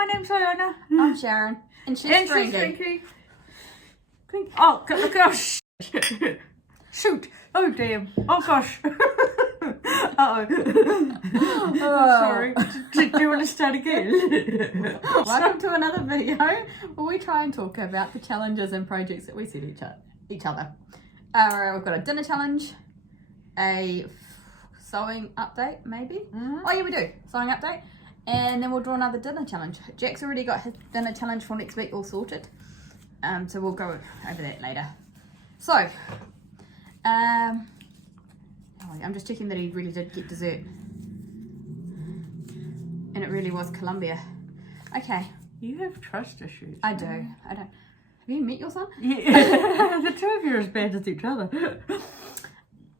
my name's Iona. I'm Sharon. And she's drinking. Oh, gosh. Shoot. Oh, damn. Oh, gosh. Uh-oh. Sorry. Do you want to start again? Welcome to another video where we try and talk about the challenges and projects that we set each other. We've got a dinner challenge, a sewing update, maybe? Oh yeah, we do. Sewing update. And then we'll draw another dinner challenge. Jack's already got his dinner challenge for next week all sorted. So we'll go over that later. So, I'm just checking that he really did get dessert. And it really was Colombia. Okay. You have trust issues. I do. I don't. Have you met your son? Yeah. The two of you are as bad as each other.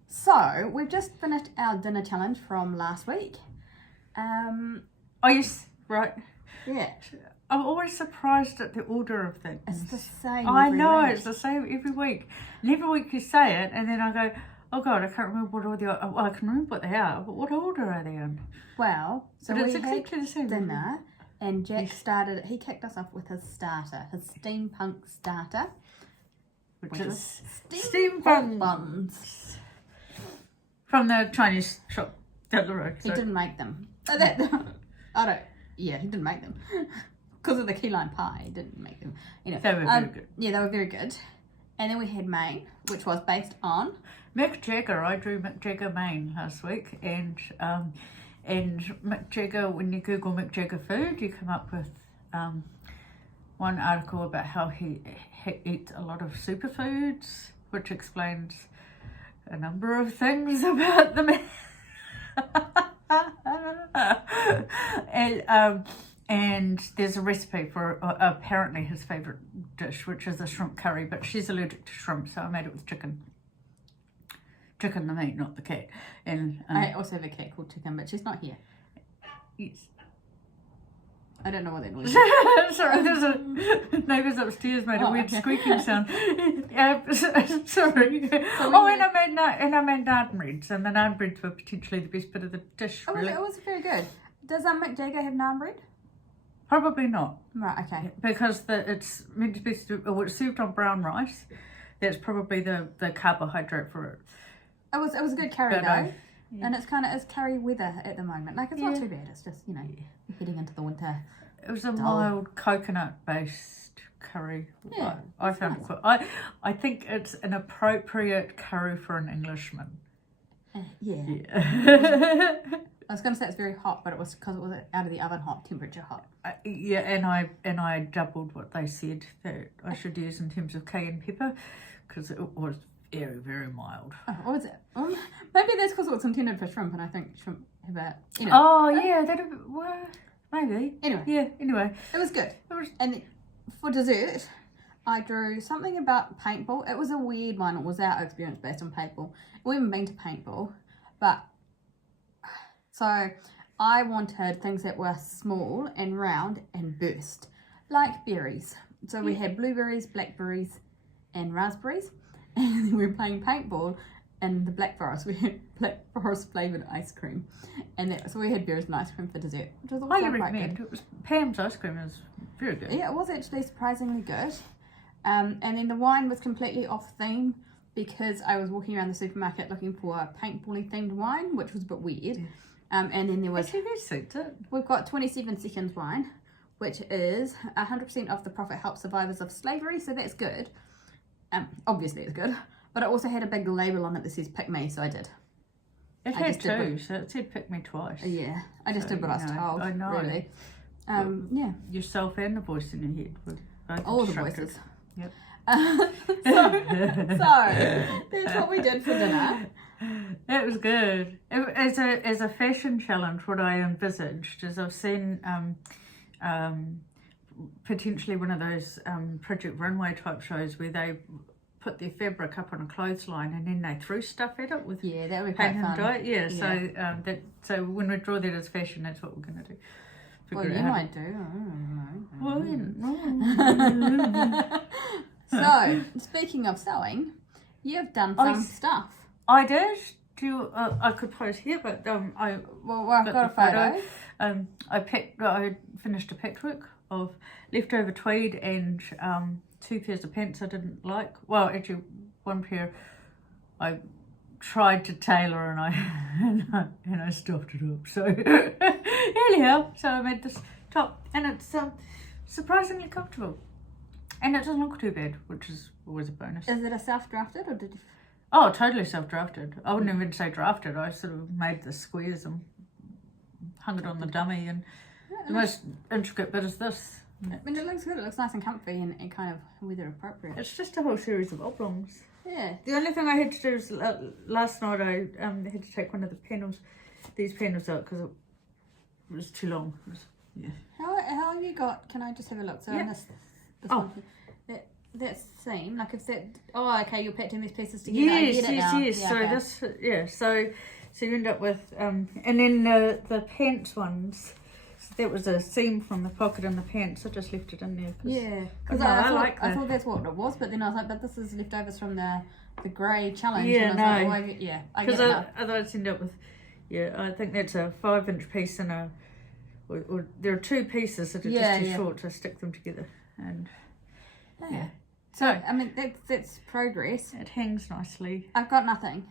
So, we've just finished our dinner challenge from last week. Oh, yes. Right. Yeah. I'm always surprised at the order of things. It's the same I know, week. it's the same every week. And every week you say it, and then I go, oh God, I can't remember what order. Well, I can remember what they are, but what order are they in? Well, so But we it's had exactly the same. dinner, and Jack started. He kicked us off with his starter, his steampunk starter, Which which is was steampunk buns. from the Chinese shop down the road. He didn't make them. I don't. Yeah, he didn't make them because of the key lime pie. He didn't make them. You know, They were very good. Yeah, they were very good. And then we had May, which was based on Mick Jagger. I drew Mick Jagger Maine last week, and Mick Jagger. When you Google Mick Jagger food, you come up with one article about how he eats a lot of superfoods, which explains a number of things about the man. And there's a recipe for apparently his favourite dish, which is a shrimp curry, but she's allergic to shrimp, so I made it with chicken. Chicken the meat, not the cat. And I also have a cat called Chicken, but she's not here. yes. I don't know what that noise is. Sorry, there's a neighbours upstairs made a weird squeaking sound. Sorry. And I made naan breads, and the naan breads were potentially the best bit of the dish. Oh, really. it was very good. Does Mick Jagger have naan bread? Probably not. Right, okay. Because it's meant to be it's served on brown rice. That's probably the carbohydrate for it. It was a good curry But, though. yeah. And it's curry weather at the moment. Like it's not too bad. It's just, heading into the winter. It was a mild coconut-based curry. Yeah, I found it quite. I think it's an appropriate curry for an Englishman. Yeah. I was going to say it's very hot, but it was because it was out of the oven hot, temperature hot. Yeah, and I doubled what they said that I should use in terms of cayenne pepper, because it was very, very mild. Oh, what was it? Maybe that's because it was intended for shrimp, and I think shrimp have a, Oh, yeah, maybe. Anyway. Yeah, anyway. It was good. And for dessert, I drew something about paintball. It was a weird one. It was our experience based on paintball. We haven't been to paintball, but so I wanted things that were small and round and burst, like berries. So we had blueberries, blackberries, and raspberries. And then we were playing paintball in the Black Forest. We had Black Forest flavoured ice cream. And so we had berries and ice cream for dessert, which was also Highly quite recommend. good. It was Pam's ice cream is very good. Yeah, it was actually surprisingly good. And then the wine was completely off theme because I was walking around the supermarket looking for a paintball-y themed wine, which was a bit weird. And then there was... Actually, that suits it. We've got 27 Seconds wine, which is 100% of the profit helps survivors of slavery, so that's good. Obviously it's good. But it also had a big label on it that says pick me, so I did. It had two, so it said pick me twice. Yeah, I just did what I was told. I know. Really. Yeah. Yourself and the voice in your head. Were both All the instructed. voices. Yep. So that's what we did for dinner. It was good. As a fashion challenge, what I envisaged is I've seen potentially one of those Project Runway type shows where they put their fabric up on a clothesline and then they threw stuff at it with that would be quite paint and fun. dye. Yeah. So when we draw that as fashion, that's what we're going to do. Well, you might do. I don't know. Well, So, speaking of sewing, you've done some stuff. I did. Do you, I could pose here, but I've got a photo. I finished a patchwork of leftover tweed and 2 pairs of pants I didn't like. Well, actually, one pair I tried to tailor and I stuffed it up. So anyhow, so I made this top, and it's surprisingly comfortable, and it doesn't look too bad, which is always a bonus. Is it a self-drafted or did you? Oh, totally self-drafted. I wouldn't even say drafted. I sort of made the squares and hung it on the dummy, and the most intricate bit is this. I mean, it looks good. It looks nice and comfy and kind of weather appropriate. It's just a whole series of oblongs. Yeah. The only thing I had to do is last night I had to take one of the panels, these panels out, because it was too long. Yeah. How have you got? Can I just have a look? So on this one, that seam, like if that. Oh, okay. You're patching these pieces together. Yes. Yeah, So okay. this, so you end up with and then the pants ones. So that was a seam from the pocket in the pants. I just left it in there. Yeah, because I thought that's what it was, but then I was like, but this is leftovers from the grey challenge. Yeah, and I was like, I get it now. Otherwise end up with, I think that's a 5-inch piece and or there are 2 pieces that are just too short to stick them together, and So I mean that's progress. It hangs nicely. I've got nothing.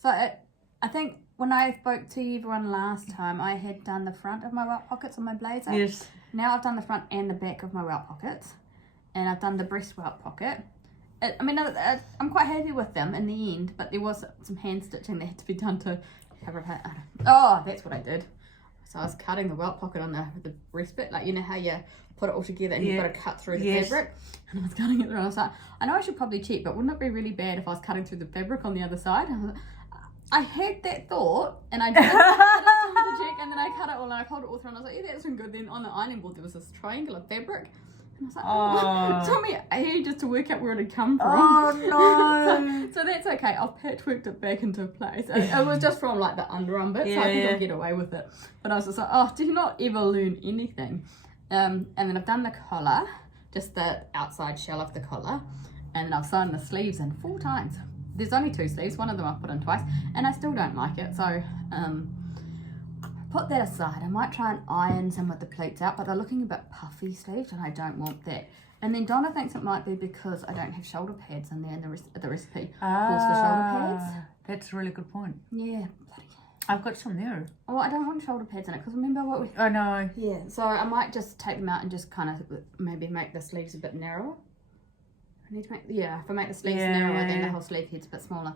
So I think when I spoke to everyone last time, I had done the front of my welt pockets on my blazer. Yes. Now I've done the front and the back of my welt pockets, and I've done the breast welt pocket. I'm quite happy with them in the end, but there was some hand stitching that had to be done to cover it. Oh, that's what I did. So I was cutting the welt pocket on the breast bit, like you know how you put it all together and you've got to cut through the fabric. And I was cutting it through, and I was like, I know I should probably check, but wouldn't it be really bad if I was cutting through the fabric on the other side? I had that thought, and I did to check, and then I cut it all, and I pulled it all through, and I was like, yeah, that's been good. Then on the ironing board, there was this triangular fabric, and I was like, it took me ages to work out where it had come from. Oh, no. so that's okay. I've patchworked it back into place. It was just from like the underarm bit, so I think I'll get away with it. But I was just like, do you not ever learn anything? And then I've done the collar, just the outside shell of the collar, and then I've sewn the sleeves in 4 times. There's only 2 sleeves, one of them I've put in twice, and I still don't like it, so put that aside. I might try and iron some of the pleats out, but they're looking a bit puffy sleeved, and I don't want that. And then Donna thinks it might be because I don't have shoulder pads in there, and the recipe calls for shoulder pads. That's a really good point. Yeah, I've got some there. Oh, I don't want shoulder pads in it, because remember what we... I know. Yeah, so I might just take them out and just kind of maybe make the sleeves a bit narrower. I need to make, if I make the sleeves narrower, then the whole sleeve head's a bit smaller.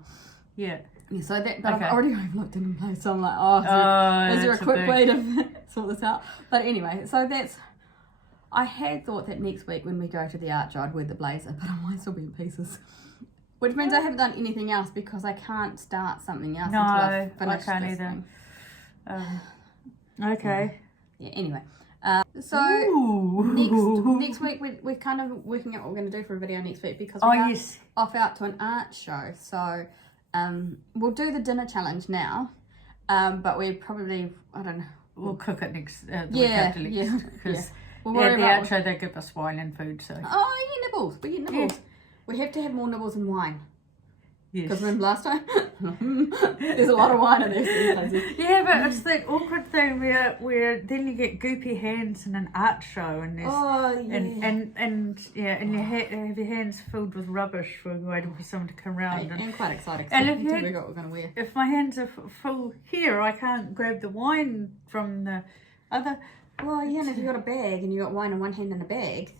Yeah, so that, but I've already overlooked it in place, so I'm like, is there a quick way to sort this out? But anyway, so that's, I had thought that next week when we go to the arch, I'd wear the blazer, but I might still be in pieces. Which means I haven't done anything else because I can't start something else until I finish I can't this either. thing. Okay. Yeah, anyway. So next week we're kind of working out what we're going to do for a video next week because we're off out to an art show. So we'll do the dinner challenge now, but we probably, I don't know. We'll cook it next week after next. Because we'll worry the about art show, they give us wine and food. So. Oh, yeah, nibbles. We get nibbles. Yeah. We have to have more nibbles and wine. Yes. Because remember last time? There's a lot of wine in there. Yeah, but it's that awkward thing where then you get goopy hands in an art show and there's and you have your hands filled with rubbish for waiting for someone to come round. And quite excited and to figure out what we're going to wear. If my hands are full here, I can't grab the wine from the other. Well, yeah, and if you've got a bag and you've got wine in one hand in a bag.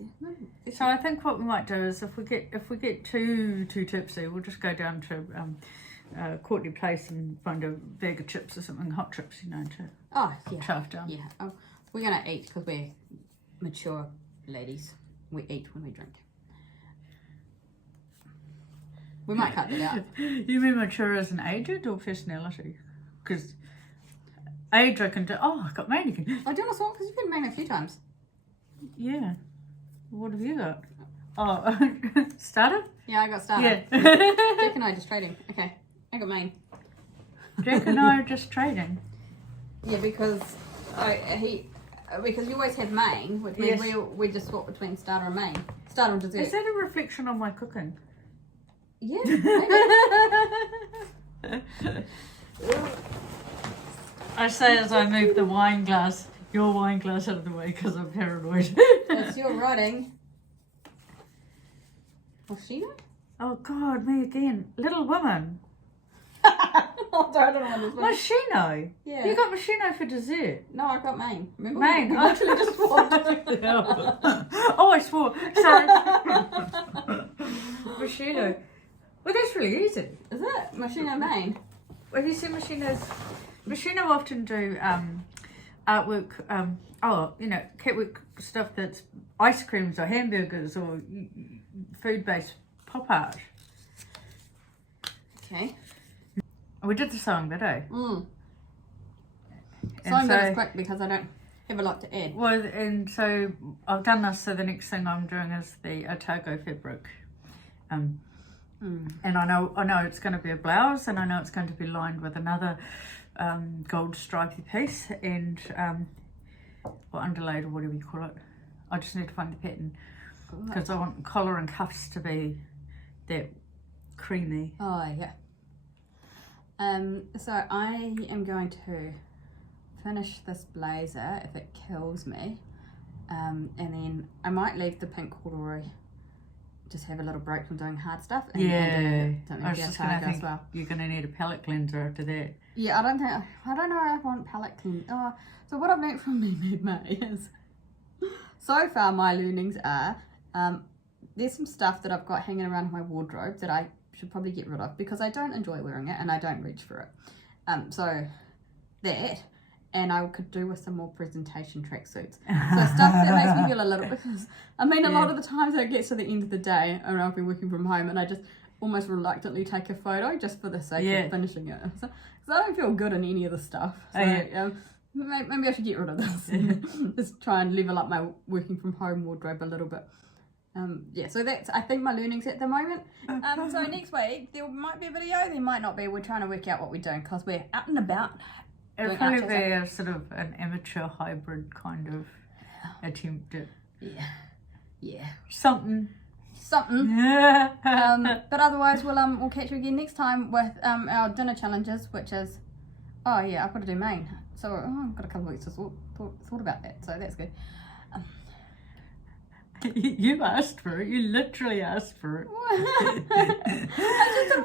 So I think what we might do is if we get too tipsy, we'll just go down to Courtney Place and find a bag of chips or something, hot chips, to chuff down. Yeah, we're going to eat because we're mature ladies. We eat when we drink. We might cut that out. You mean mature as an aged or personality? Because... age I can do. Oh, I got mine again. Oh, do you want to swap? Because you've been mine a few times. Yeah. What have you got? Oh, started? Yeah, I got started. Yeah. Jack and I just trading. Okay, I got mine. Jack and I are just trading. Yeah, because because you always have main, which means we just swap between starter and main. Starter and dessert. Is that a reflection on my cooking? Yeah, maybe. I say as I move the wine glass, your wine glass out of the way because I'm paranoid. It's your writing. Moschino? Oh God, me again. Little Woman. I don't know what this one. Moschino. Yeah. You got Moschino for dessert. No, I got Maine. Remember? Maine. We literally just walked. Oh, I swore. Sorry. Moschino. Well, that's really easy. Is it? Moschino Maine. Have you seen Moschino's? Moschino often do artwork, catwork stuff that's ice creams or hamburgers or food-based pop art. Okay. We did the sewing bit, eh? Mm. And Sewing so- bit is quick because I don't have a lot to add. Well, and so I've done this, so the next thing I'm doing is the Otago fabric. And I know it's going to be a blouse, and I know it's going to be lined with another gold stripy piece, and or underlaid, or whatever you call it. I just need to find the pattern because I want collar and cuffs to be that creamy. Oh, yeah. So I am going to finish this blazer if it kills me, and then I might leave the pink corduroy, just have a little break from doing hard stuff, and do something I was for just going to Otago think as well. you're going to need a palette cleanser after that. Yeah, I don't know if I want palette clean. So what I've learnt from MeMadeMay is, so far my learnings are, there's some stuff that I've got hanging around my wardrobe that I should probably get rid of because I don't enjoy wearing it and I don't reach for it. So that, and I could do with some more presentation tracksuits. So stuff that makes me feel a little, because I mean a lot of the times it gets to the end of the day and I'll be working from home and I just almost reluctantly take a photo just for the sake of finishing it. So, because I don't feel good in any of the stuff. So maybe I should get rid of this. Just try and level up my working from home wardrobe a little bit. So that's, I think, my learnings at the moment. So next week there might be a video, there might not be. We're trying to work out what we're doing because we're out and about. It'll probably be a sort of an amateur hybrid kind of attempt at something. But otherwise we'll catch you again next time with our dinner challenges, which is I've got to do Maine, so I've got a couple of weeks to thought about that, so that's good. You asked for it. You literally asked for it.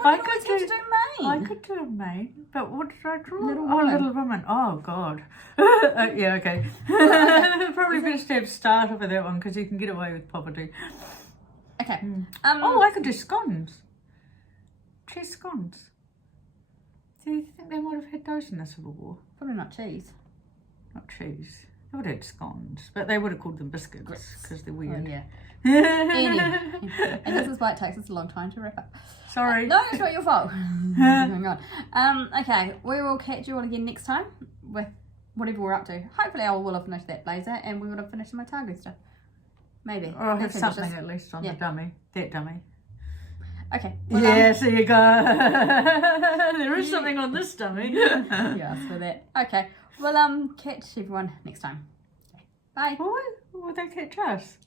I could do Maine. I could do Maine, but what did I draw? Little Woman. Little Woman. Oh God. Yeah, okay. Probably best to have starter for that one because you can get away with poverty. Okay. I could do scones. Cheese scones. Do you think they might have had those in the Civil War? Probably not cheese. Not cheese. They would have had scones, but they would have called them biscuits because they're weird. Oh, yeah. And this is why it takes us a long time to wrap up. Sorry. No, it's not your fault. Hang on. Okay, we will catch you all again next time with whatever we're up to. Hopefully I will have finished that blazer and we will have finished my Otago stuff. Maybe. Or I'll have That's something ambitious. at least on the dummy. That dummy. Okay. Well, Yes, there you go. There is something on this dummy. yes, for that. Okay. Well, catch everyone next time. Okay. Bye. Well, will they catch us?